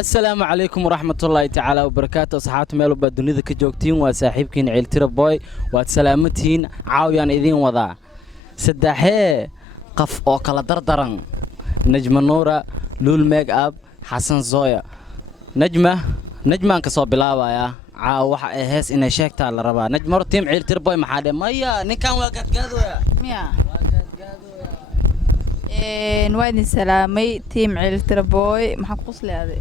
السلام عليكم ورحمة الله تعالى وبركاته أصحاب ميلو بدونيدا كجوكتين وساحبكين عيلتيرا بوي واتسلامتين عاويان إذين وضع سداحي قف أو كلا دردران نجمة نورة لول ميك أب حسن زويا نجمة كسو بلاوا يا waxa ay hees inay sheegtaa la rabaa najmar team ciiltir boy maxaa dhe maya ninkan waa gadgaadooya miya waa idin salaamay team ciiltir boy maxaa ku qosleeyaday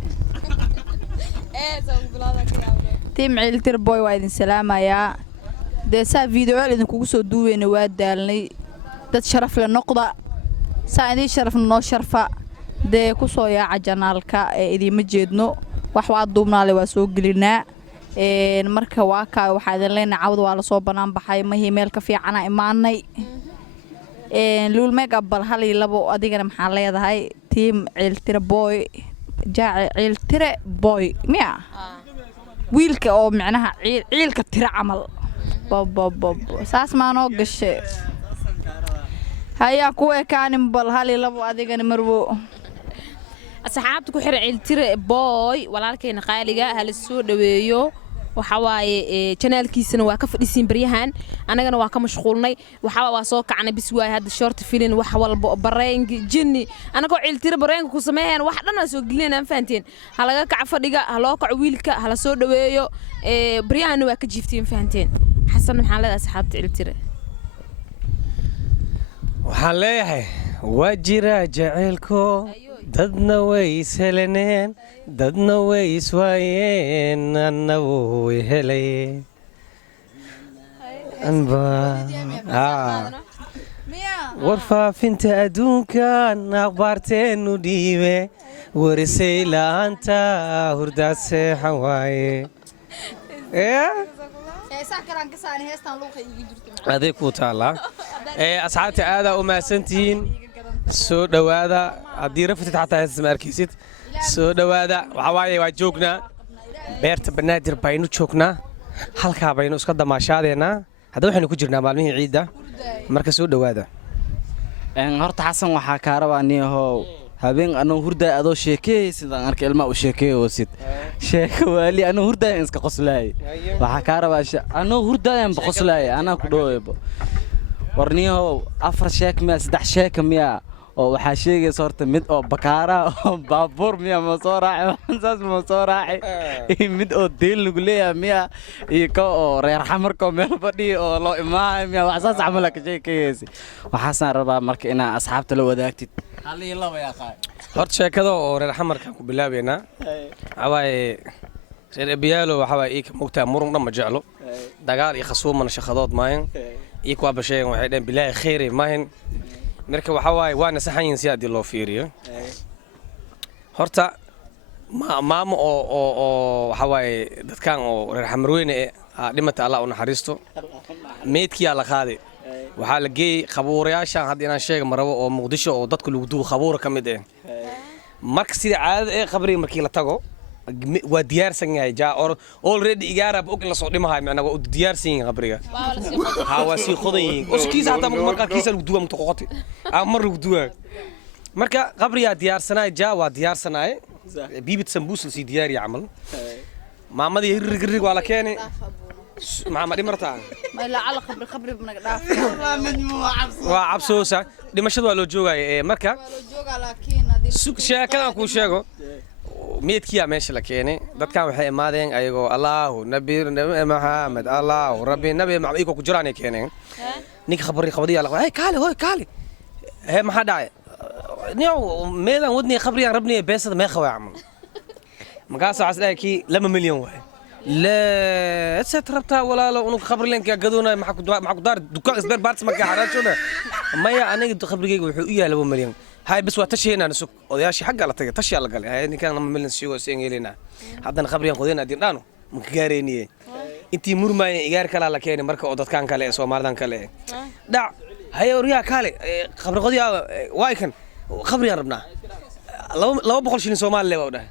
team ciiltir boy waa idin salaamayaa deesaa video idin kugu soo duuweena waa daalnay dad sharaf la noqda saa idin sharafna noo sharfa dee ku soo yaaca janaalka ee idima jeedno wax waa duubnaale waa soo gelinaa marka waa ka waxa idin leenahay cawd waa la soo banaan baxay ma meel ka fiican imaanay lul mega bal hal iyo labo adigana maxaa leedahay team ciiltire boy ciiltire boy miya wiilka oo macnaha ciilka tira camal bob saas ma noo gashay haya ku ekaanin bal hal iyo labo adigana marwo asxaabta ku xira ciiltire boy walaalkeena qaaliga hal soo dhaweeyo waxa waaye channelkiisana waa ka fadhiisiin baryahan anagana waa ka mashquulnay waxa waa soo kacnay bis waay hadda short film wax walba bareen jinni anagoo ciiltire bareen ku sameeyeen wax dhan soo gelinayaan fahanteen halaga kac fadhiga haloo kac wiilka hala soo dhaweeyo baryahan waa ka jiiftiin fahanteen xasan maxaa leedahay asxaabta ciiltire waxaan leeyahay waa jira jaceelko dadna way isheleneen dadna way iswaayeen anna way helayeen warfaafinta adduunkan akhbaarteennu dhiibe warisay la'aanta hurdaad seexan waaye aday ku taallaa asxaabta aadaa u mahadsantihiin soo dhawaada haddii rafatid xataa heestas ma arkaysid soo dhawaada waxaa waaye waa joognaa beerta banaadir baynu joognaa halkaa baynu iska damaashaadeennaa hadda waxaynu ku jirnaa maalmihii ciidda marka soo dhawaada horta xasan waxaa kaa rabaa niyahow habeen anoo hurdaay adoo sheekeeyay sidaan arka ilmaa u sheekeeyoosid sheeko waali anoo hurdaayan iska qoslaayay waxaa kaa rabaa anoo hurdaayan ba qoslaayay anaa ku dhoweyba warniyahow 4 sheek miya 3 sheeka miya oo waxaa sheegaysa horta mid oo bakaara oo baabuur miya ma soo raacay saas ma soo raacay mid oo deel lagu leeyahay miya iyo ka oo reer xamarka meel fadhiyo oo loo imaahay miya wax saas camal ka sheekaysi waxaan rabaa marka inaa asxaabta la wadaagtid hal iyo laba yaa qaay horta sheekada oo reer xamarka ku bilaabeena awaaye reer abiyaalo waxa waa ii ka mugtaa murun dhan ma jeclo dagaal iyo khasuumana shaqadood maahan iyo kuwa basheegan waxay dhan bilaahi khayr maahan marka waxa waaye waana saxayn si aad loo fiiriyo horta maamo oo waxa waaye dadkan oo reer xamarweyne dhimata Allah u naxariisto meedkii la qaaday waxaa la geeyay qabuurayaashan hadda inaan sheego marabo oo muqdisho oo dadku lagu duubo qabuur ka mid ah marka sida caadada ee qabriga markii la tago waa diyaarsan yahay jaa already igaarab og la soo dhimahay macna waa diyaarsan yahay qabriga ha waa si qodayin uskiisa hata marka kiisa lagu duubo mutaqoqoti mar lagu duubo marka qabriga diyaarsanay jaa waa diyaarsanay bibit sambuus si diyaari amal maamadii hirrig wala keenay maxamed imartaa ma la ala qabri banaga dhaaf waa cabsoosa dhimashada waa loo joogay marka sheekada ku sheego meedkiya meesha la keenay dadkan waxay imaadeen ayagoo Allahu nabi Muhammad Allahu rabbi nabi Muhammad ku jiraan keeneen ninka qabadiya la ay kaale hoy kaale maxaa dhacay niyow meedan wadni qabriyan rabni beesada ma khawaa amal magaasa asdaaki 2 milyan waay لا ستربتها ولا لا ونك خبر لك يا قدونا معك دار دكان اسبير بارتس ما كحراتنا ما يا انا خبريك وحو يا 2 مليون هاي بس واتشينا نسك odayaashii xagga la tagay tashi la galay hay ninkan 2 milyan sii seen yeelina haddana khabriyan qodina diinaano ma ka gaareeniye intii murmaayeen igaar kala la keenay marka oo dadkan kale ee Soomaalidan kale dhac hay oriya kale khabri qodiya way kan khabriyan rabnaa 200 shilin Soomaali leeyahay dhahay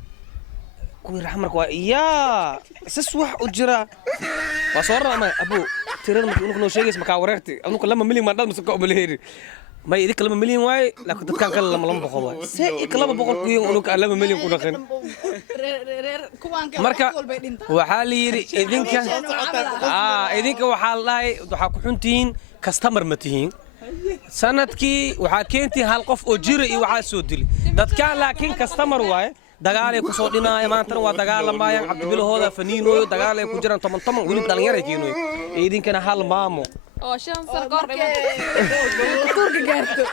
kuwi raxmarka waa yaa sas wax u jira waa soo rama abu tirada markii uu noo sheegay ma ka wareertay anugu 2 milyan ma dad ma ka umaleeyay ما يديك لما مليون واي لكن كان كان لما بقول سي لما بقول كوين ونك لما مليون كنا خن marka waxaa la yiri idinka waxaa lahay waxa ku xuntiin customer ma tihiin sanadkii waxaa keentii hal qof oo jira iyo waxaa soo dili dadka laakiin customer waaye dagaalay ku soo dhinaaya maanta waa dagaalamayaan cabdibilahooda faniinooyo dagaalay ku jiraan 10 wili dhalinyaro keenooy idinkana hal maamo oo 5 sano goor turka gaarto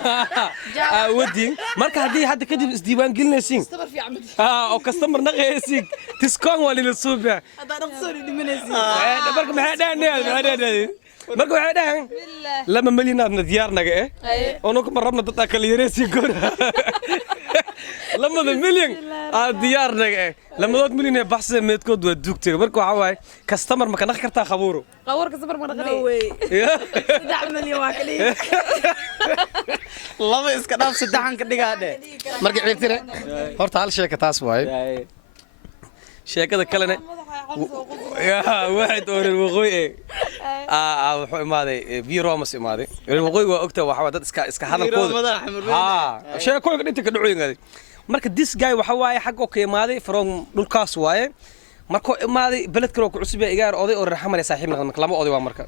ودي marka hadii hadda kadib isdiiwaan gelinaysiin oo customer naqaysiin tiskoon wali la suuba hada dhaqso dhimanaysiin marka maxay dhaanay marka waxay dhahan lama malinaadna diyaar naga oo kuma rabna dad kale yareysiin goor lama milyan diyaar naga lama milyan ee baxsa meedkood waa dugtay marka waxa waay customer ma ka naq kartaa qabuuro customer ma naqday 3 milyan waa kaliya laba iska dhaaf saddexan ka dhigaadhe marka ciirtire horta hal sheeka taas waay sheekada kalena واحد أوري الوقوي ماذا بيرو مس ماذا الوقوي وقتها وحواد إسكا هذا الكود شيء كل أنت كدعوين هذه مركز this guy وحواي حقه كماذا from لوكاس واي مركو ماذا بلد كروك عصبي إيجار أودي أو الرحمة يساحبنا كلامه أودي ومركز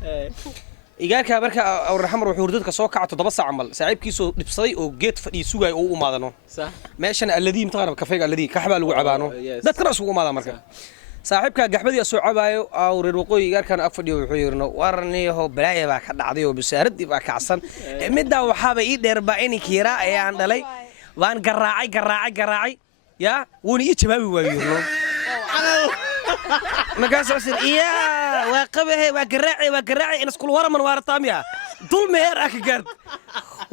إيجار كبركة أو الرحمة وحوردك سوق عطوا ضبص عمل سعيب كيسو لبصي وجيت في سوق أو ماذا نو ماشان الذي متغرب كفيق الذي كحبل وعبانو ده ترى سوق ماذا مركز صاحبك قحبدي سو عبايو او رير وقوي غار كان افديو wuxuu yirno warniyo balaaya ba ka dhacday oo bisaaradii ba kacsan midda waxaba ii dheerba in kiira ayaan dhalay waan garaacay ya wuu ii jawaabi waayirno magaas asir iya waa qabahay waa garaacay in isku waraman waartaamiya dul meher ak gaar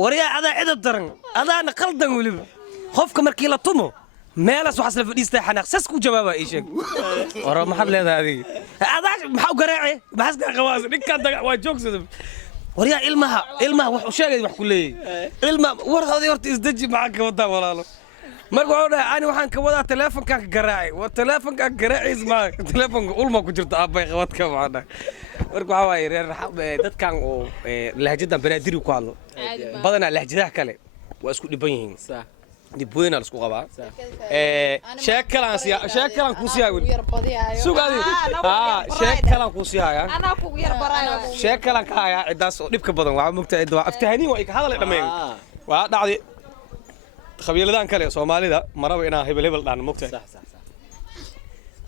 wariya ada daran adana qaldan waliba qofka markii la tumo meelas waxa la fadhiistay xanaaqsas ku jawaaba ay sheeg wara maxad leedahay adiga maxaa garaaci baxas ka qawaas ninka daga waa joogsada wariya ilmaha wax u sheegay wax ku leeyay ilma war hada horta isdaji maxaa ka wada walaalo marka ani waxaan ka wadaa teleefanka garaaci waa teleefanka garaaci isma teleefanka ulma ku jirta abay qawadka macna marka waxa way reer dadkan oo lahjadan banaadiri ku hadlo badana lahjadaha kale waa isku dhiban yihiin دي بوينة لسكو غبا شكلان كوسيا سوغادي شكلان كوسيا انا كو ير برايو شكلان كايا عداس دبك بدن waa mugtahay waa aftahani waa ka hadal dhameyn waa dhacday qabiiladan kale Soomaalida maraba inaa hebel dhaan mugtahay صح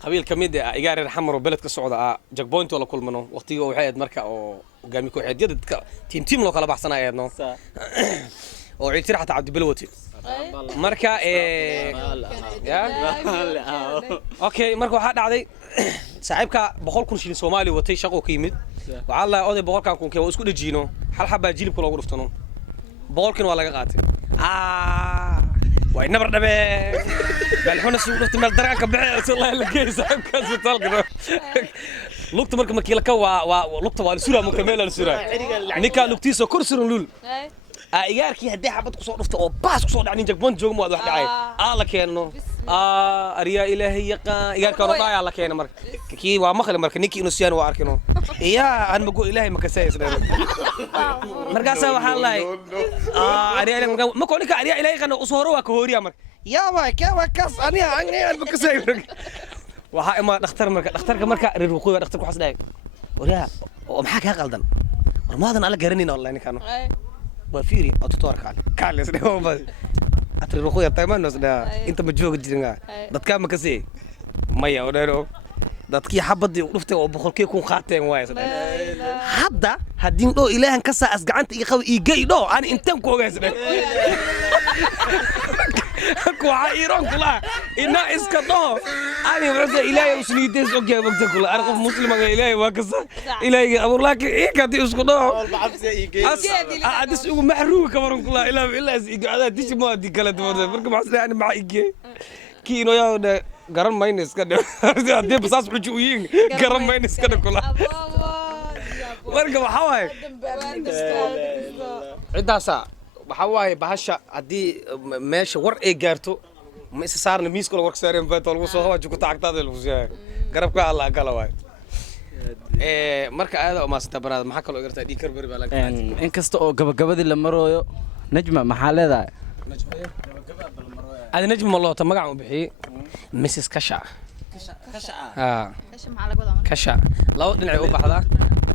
qabiil kamid ah igaar xamar oo beledka socda jagpoint wala kulmano waqtiga waxay aad marka oo hogaami ku xeediyada dadka team loo kala baxsanaayno oo ciitir xataa Cabdi Bilwati marka okay marka waxa dhacday saaxiibka 100 shilin Soomaali watay shaqo ka yimid waxa la oday 100 kun oo isku dhajiino hal xabba jilibka loogu dhuftano 100 waa laga qaatay way nabar dhabe bal xuna soo dhuftay meel daraan ka bixi Allah la geey saaxiibka isbitaalka lugta markii la ka waa lugta waa sura mukmeel la sura ninka lugtiisa kursiran lul إيجاركي هدي حبت كسر رفته أو باس كسر يعني جاكبون جوم واحد دعاي الله كأنه أريا إلهي يقا إيجار كانوا ضايع الله كأنه مرك كي وامخل مرك نيكي نسيان واركنه يا أنا بقول إلهي ما كسيس مركاسة وحالله أريا ما كونك أريا إلهي كانوا أصهروا وكهوريا مرك يا واك يا واكاس أنا بكسيس وها ما نختار مرك ريروقي نختار كحس دايق وريا ومحك هقلدن ورماذن على جرنين والله إني كانوا وفيري أتطور كان لسه بس أتري رخوي التايمان نسنا أنت مجوق جدنا دتكام مكسي ما يودرو دتكي حبض ورفته وبخلكي يكون خاتم وايس حدا هدين لو إله كسا أسقعنت يخوي يجي لو أنا إنتم كويس كوا عيران كلا إنا إسكتوا أنا بس إلهي وسنيدس أوكي وقت كلا أنا قف مسلم على إلهي وكسا إلهي أقول لك إيه كاتي إسكتوا أدس يقول محروق كمان كلا إلا إذا ديش ما دي كلا تمر بركب حسنا أنا مع إيجي كينو يا قرن ما ينس كده أدي بساس حجوين قرن ما ينس كده كلا بركب حواي عدا ساعة waxaa bahasha hadii meesha war ay gaarto ma isa saarna miis kala wark saareen baad lagu soo hawaaji ku taagtaada lagu soo garabka Allah kala waay marka aad oo maasanta baraad maxaa kala ogartaa dhikar bari baa laga in kasta oo gabagabadii la marooyo najma maxaa leedahay هذا نجم والله تمقع بحي مسز كشع ها Meesha maxaa laga wadaa marka? كشع لو دنعي وبحدا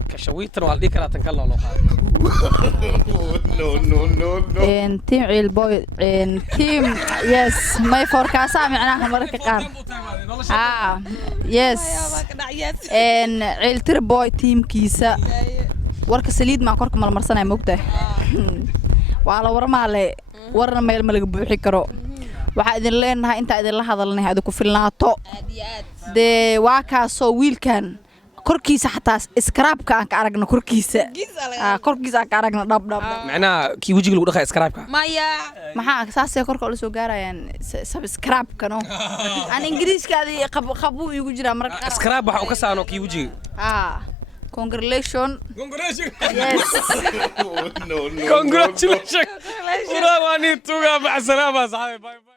كشويتر والدي كلا تنكلا لو Team Ciil Boy team yes may forecast macnaha mararka qaar yes Ciil Tire Boy teamkiisa warka saliid ma korka malmarsanay moogtahay waa la warmaale warna meel ma laga buuxi karo waxa idin leenahay inta idin la hadalnay aad ku filnaato de waa kaasoo wiilkan korkiisa xataa scrapka aan ka aragno korkiisa korkiisa aan ka aragno dhab معناها كي وجهي لو دخل سكرابكا maxaa saasay korka ula soo gaarayaan subscribe-ka no aan ingiriiskaadi qabu igu jira marka qaar سكراب waxa uu ka saano kii wajiga congratulations yes congratulations ورا واني توغا مع السلامه صاحبي باي باي